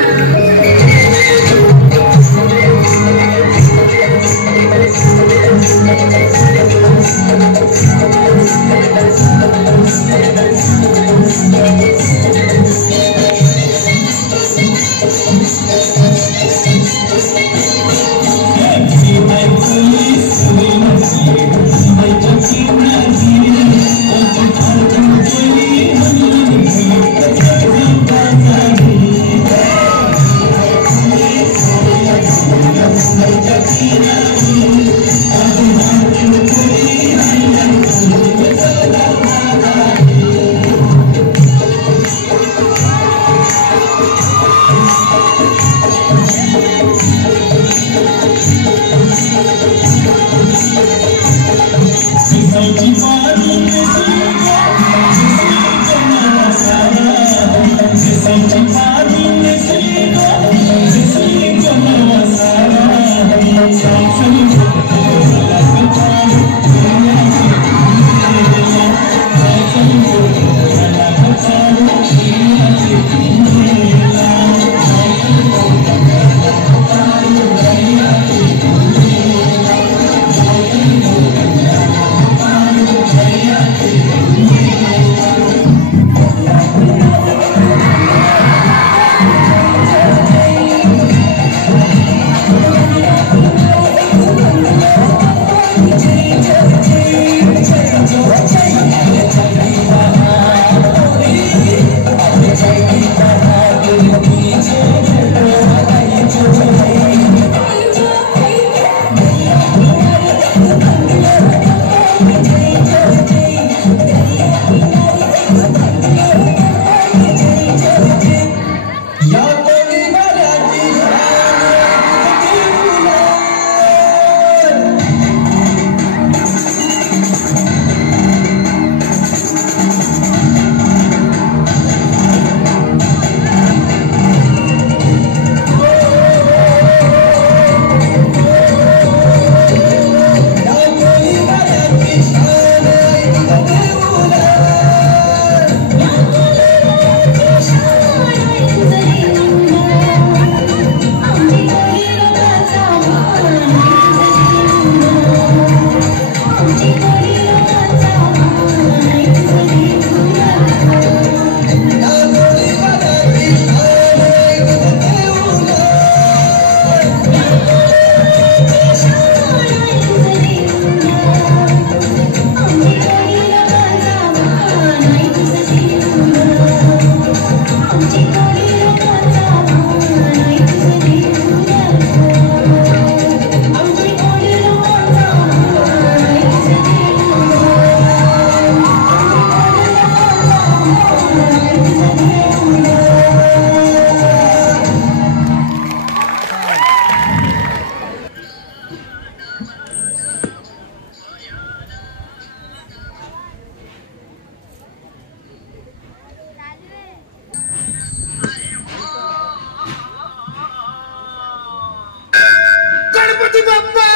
बाप्पा.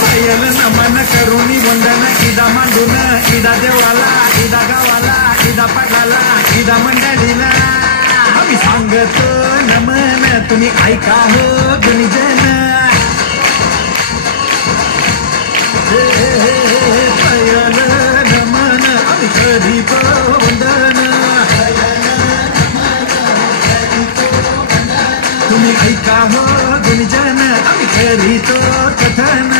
पायल नमन करुणी वंदन इदा मांडून इदा देवाला इदा गावाला इदा पाटाला इदा मंडळीला आम्ही सांगतो नमन तुम्ही ऐका हो गुणीजन. पायल नमन आम्ही करीतो वंदन तुम्ही ऐका हो गुणीजन आम्ही करीतो कथन.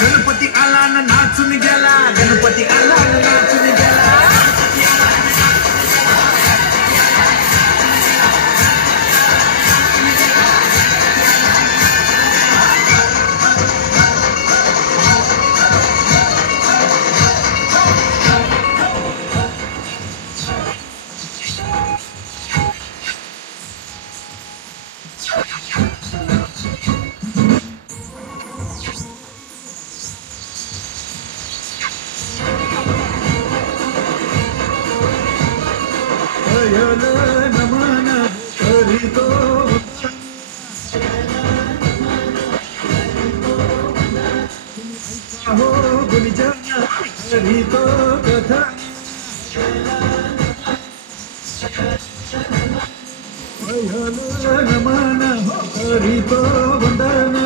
गणपती आला न नाचून गेला गणपती आला न नाचून गेला. नमन करीतो हो गुणीजन करीतो कथा. नमन हो करीतो वंदन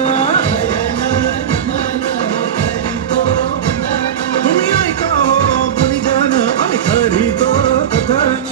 तुम्ही ऐका हो गुणीजन आम्ही करीतो कथन.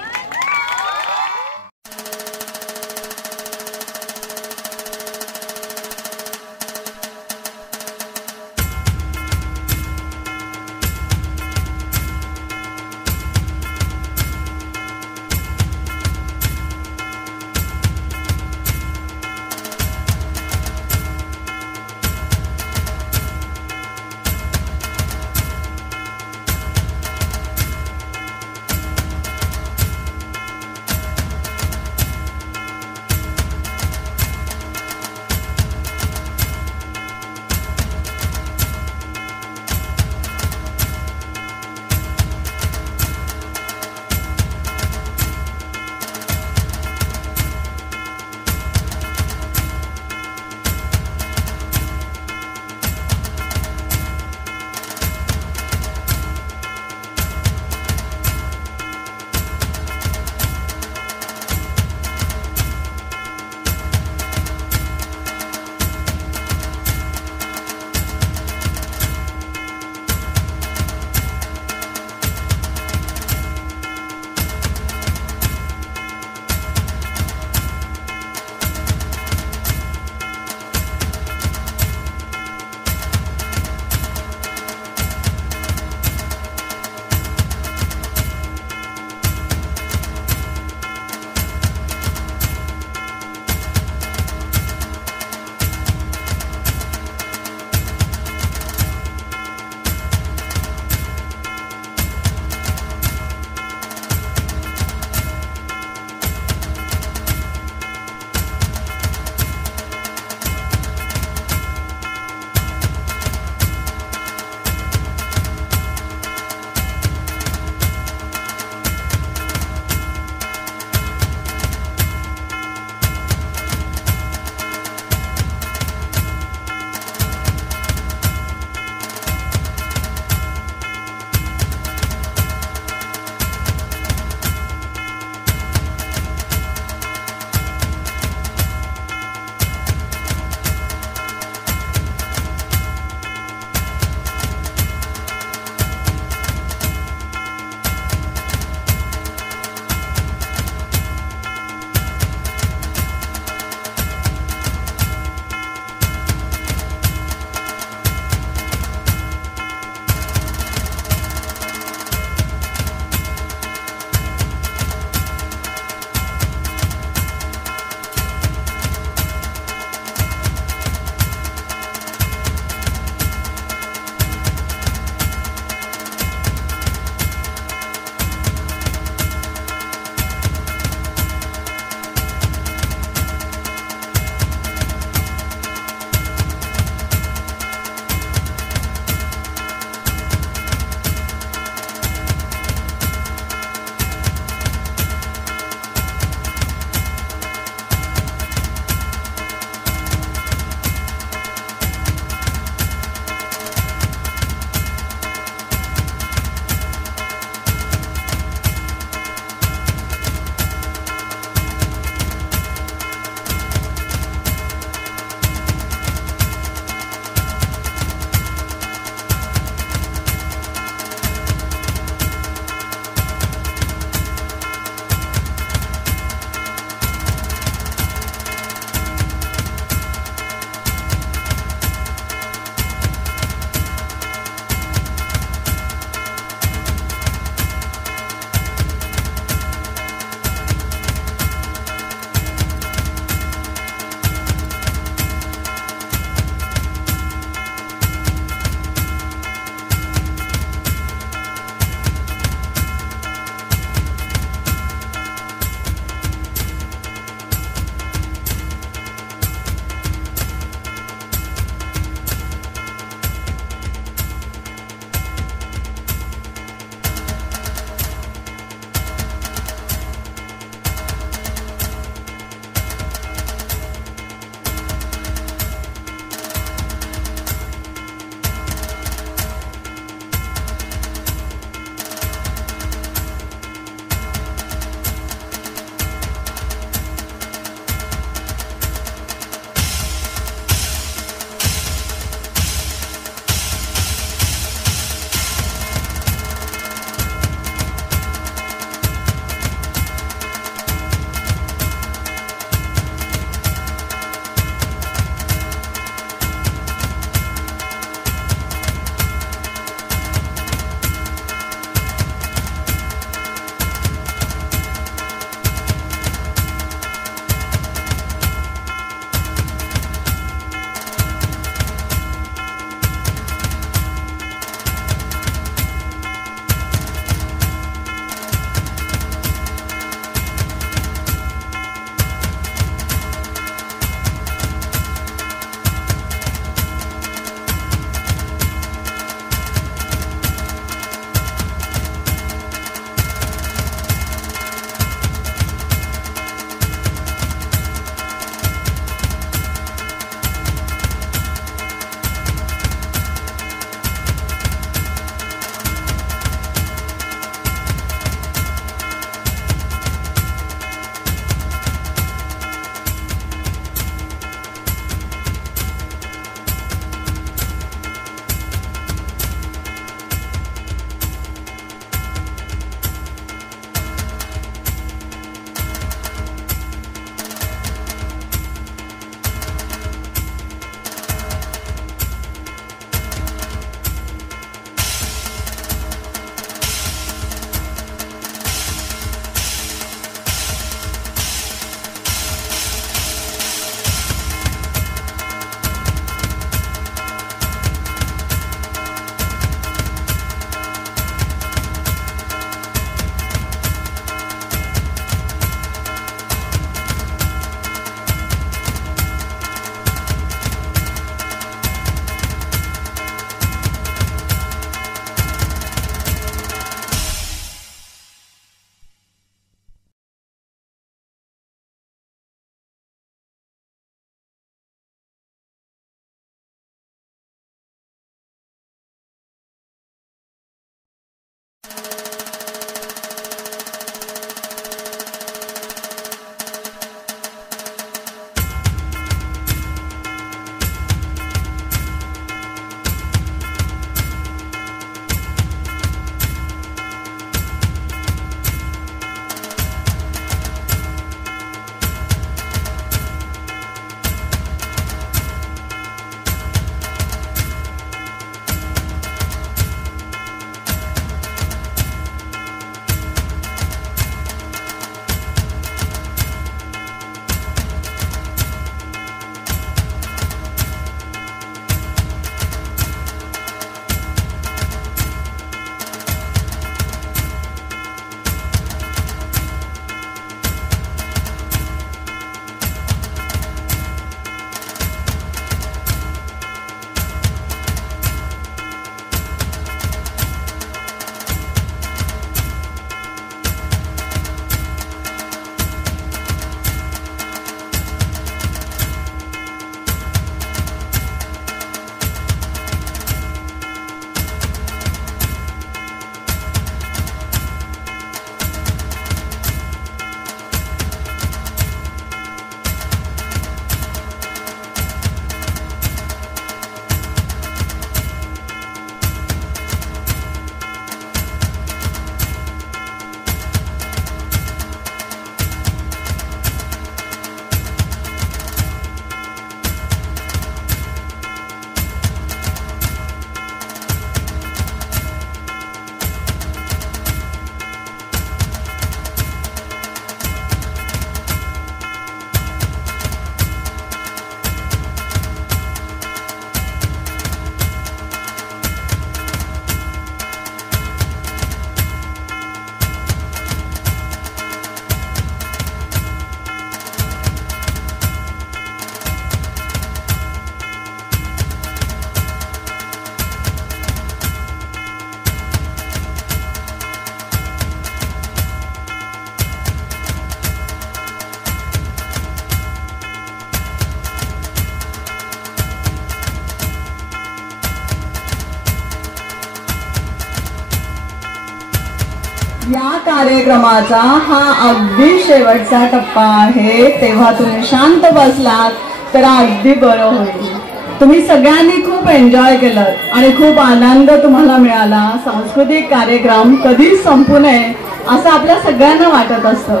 या कार्यक्रमाचा हा अगदी शेवटचा टप्पा आहे, तेव्हा तुम्ही शांत बसलात तर अगदी बरं होईल. तुम्ही सगळ्यांनी खूप एन्जॉय केलं आणि खूप आनंद तुम्हाला मिळाला. सांस्कृतिक कार्यक्रम कधीच संपू नये असं आपल्या सगळ्यांना वाटत असतं,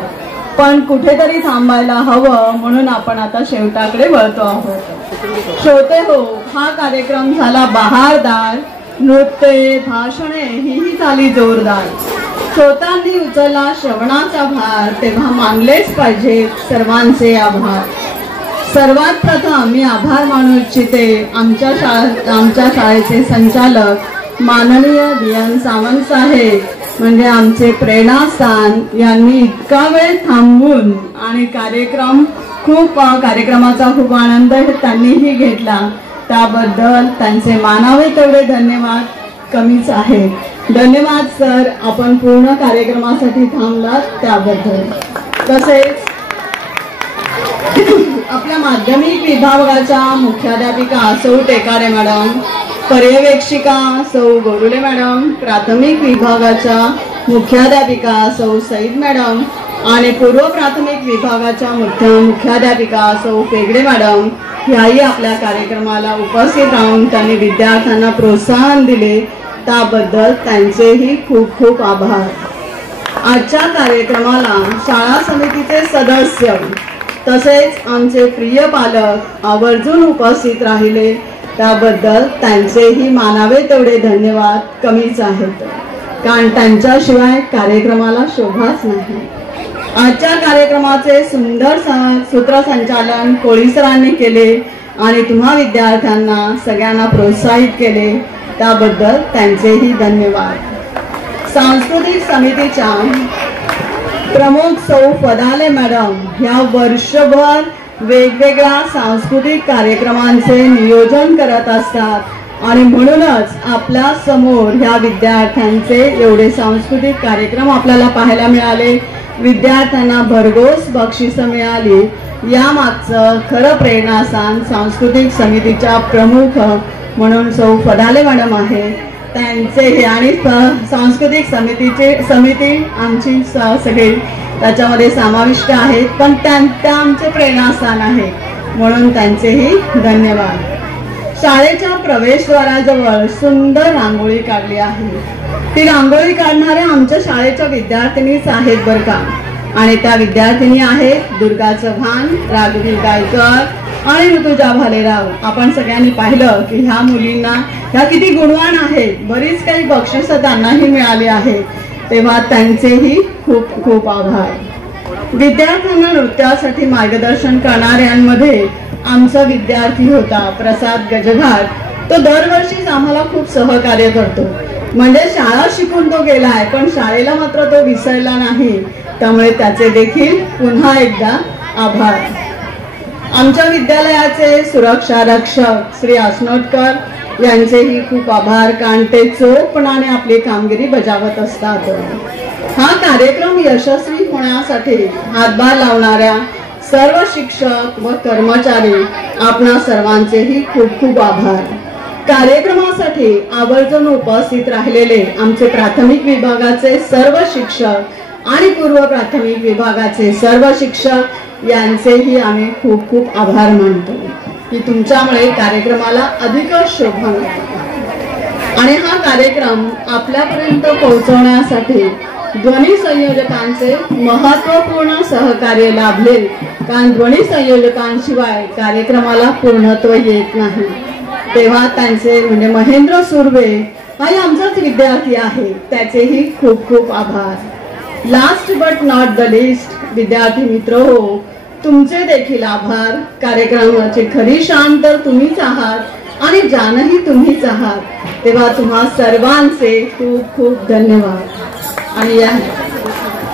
पण कुठेतरी थांबायला हवं, म्हणून आपण आता शेवटाकडे वळतो आहोत. श्रोते हो, हा कार्यक्रम झाला बहारदार. नृत्य, भाषणे ही झाली जोरदार. श्रोतांनी उचलला श्रवणाचा भार, तेव्हा मानलेच पाहिजे सर्वांचे आभार. सर्वात प्रथम मी आभार मानू इच्छिते आमच्या शाळेचे संचालक माननीय DN सावंत साहेब, म्हणजे आमचे प्रेरणास्थान. यांनी इतका वेळ थांबून आणि कार्यक्रमाचा खूप आनंद त्यांनीही घेतला, त्याबद्दल त्यांचे मानावे तेवढे धन्यवाद कमीच आहे. धन्यवाद सर, आपण पूर्ण कार्यक्रमासाठी थांबलात त्याबद्दल. तसेच आपल्या माध्यमिक विभागाच्या मुख्याध्यापिका सौ टेकारे मॅडम, पर्यवेक्षिका सौ गोरुले मॅडम, प्राथमिक विभागाच्या मुख्याध्यापिका सौ सईद मॅडम आणि पूर्व प्राथमिक विभागाच्या मुख्याध्यापिका सौ पेगडे मॅडम याही आपल्या कार्यक्रमाला उपस्थित राहून त्यांनी विद्यार्थ्यांना प्रोत्साहन दिले, त्याबद्दल त्यांचेही खूप खूप आभार. आजच्या कार्यक्रमाला शाळा समितीचे सदस्य तसेच आमचे प्रिय पालक आवर्जून उपस्थित राहिले, त्याबद्दल त्यांचेही मानावे तेवढे धन्यवाद कमीच आहेत, कारण त्यांच्याशिवाय कार्यक्रमाला शोभाच नाही. आजच्या कार्यक्रमाचे सुंदर सूत्रसंचालन कोळी सरांनी केले आणि तुम्हा विद्यार्थ्यांना सगळ्यांना प्रोत्साहित केले, त्याबद्दल त्यांचेही धन्यवाद. सांस्कृतिक समितीच्या प्रमुख सौ पदाले मॅडम ह्या वर्षभर वेगवेगळ्या सांस्कृतिक कार्यक्रमांचे नियोजन करत असतात आणि म्हणूनच आपल्या समोर ह्या विद्यार्थ्यांचे एवढे सांस्कृतिक कार्यक्रम आपल्याला पाहायला मिळाले. विद्यार्थ्यांना भरघोस बक्षिसं मिळाली. यामागचं खरं प्रेरणास्थान सांस्कृतिक समितीच्या प्रमुख म्हणून सौ पदाले मॅडम आहे. त्यांचे हे आणि सांस्कृतिक समिती आमची सगळी त्याच्यामध्ये समाविष्ट आहेत, पण त्या आमचे प्रेरणास्थान आहे, म्हणून त्यांचेही धन्यवाद. शाळेच्या प्रवेशद्वाराजवळ सुंदर रांगोळी काढली आहे. ती रांगोळी काढणाऱ्या आमच्या शाळेच्या विद्यार्थिनीच आहेत बरं का, आणि त्या विद्यार्थिनी आहेत दुर्गा चव्हाण, राघवी गायकर आणि ऋतुजा भालेराव. आपण सगळ्यांनी पाहिलं की ह्या मुलींना ह्या किती गुणवान आहेत, बरीच काही बक्षिसं त्यांनाही मिळाली आहेत, तेव्हा त्यांचेही खूप खूप आभार. विद्यार्थ्यांना नृत्यासाठी मार्गदर्शन करणाऱ्यांमध्ये आमचा विद्यार्थी होता प्रसाद गजघाट. तो दरवर्षीच आम्हाला खूप सहकार्य करतो, म्हणजे शाळा शिकून तो गेलाय पण शाळेला मात्र तो विसरला नाही, त्यामुळे त्याचे देखील पुन्हा एकदा आभार. आमच्या विद्यालयाचे सुरक्षा रक्षक श्री आसनोटकर यांचेही खूप आभार, कारण ते चोखपणाने आपली कामगिरी बजावत असतात. हा कार्यक्रम यशस्वी होण्यासाठी हातभार लावणाऱ्या सर्व शिक्षक व कर्मचारी आपणा सर्वांचेही खूप खूप आभार. कार्यक्रमासाठी आवर्जून उपस्थित राहिलेले आमचे प्राथमिक विभागाचे सर्व शिक्षक आणि पूर्व प्राथमिक विभागाचे सर्व शिक्षक यांचेही आम्ही खूप खूप आभार मानतो की तुमच्यामुळे कार्यक्रमाला अधिक शोभा मिळते. आणि हा कार्यक्रम आपल्यापर्यंत पोहोचवण्यासाठी ध्वनी संयोजकांचे महत्वपूर्ण सहकार्य लाभले, कारण ध्वनी संयोजकांशिवाय कार्यक्रमाला पूर्णत्व येत नाही. तेव्हा त्यांचे म्हणजे महेंद्र सुर्वे हा आमचाच विद्यार्थी आहे, त्याचेही खूप खूप आभार. Last but not the list विद्यार्थी मित्र हो, तुमचे देखील आभार. कार्यक्रमाची खरी शान तर तुम्हीच आहात आणि जानही तुम्हीच आहात, तेव्हा तुम्हा सर्वांचे खूप खूप धन्यवाद.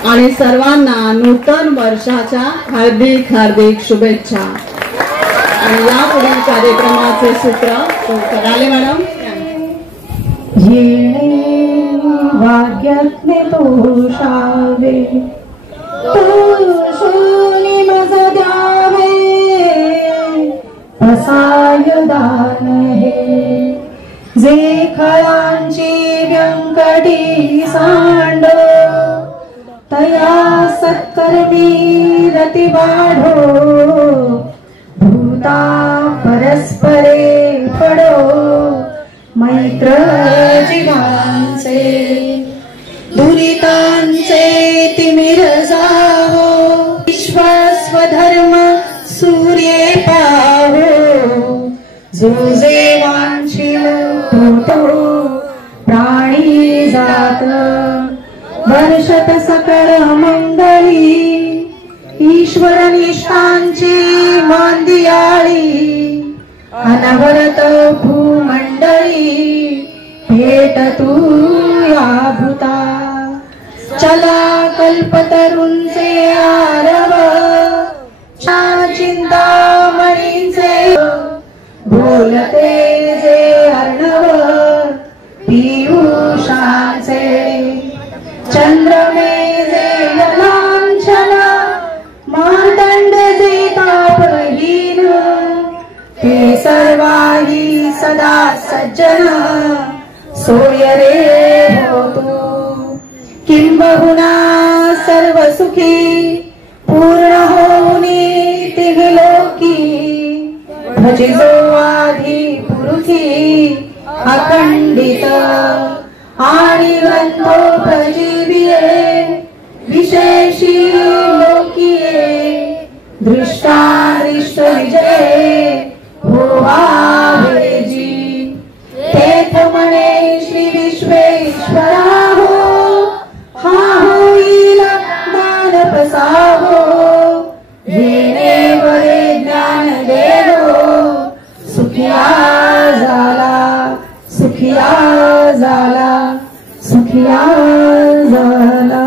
आणि सर्वांना नूतन वर्षाच्या हार्दिक हार्दिक शुभेच्छा. आणि यापुढील कार्यक्रमाचे सूत्र कराले मॅडम. भाग्यातले तोषावे तो सोनी मज द्यावे असाय दान हे जे खळांची व्यंकटी सांड तया सत्कर्मी रती वाढो भूता परस्परे पडो मैत्र जीवांचे दुरितांचे तिमिर जावो विश्वस्वधर्म सूर्ये पाहो जो जे वांछील तो प्राणी जात वर्षत सकळ मंगली ईश्वर निष्ठांची मांदियाळी अनवरत भूमंडळी भेट तू या भूता चला कल्पतरूंचे आरव चिंतामणींचे बोलते जे अर्णव पियुषाचे चंद्रमे जे लांछन मार्तंड जे तापहीन ते सर्वाही सदा सज्जन सोय रे होतो किंबहुना सर्व सुखी पूर्ण होऊनी तिघलोकी भजिजो आधी पुरुषी अखंडित आणि ग्रंथो प्रजीविये विशेषी लोकीये दृष्टारिष्ट विजये होवावे जी तेथ म्हणे श्री विश्वेश्वरा हो हा होईल दान पसावो येणे वरे ज्ञान देवो सुखिया झाला सुखिया झाला सुखिया झाला.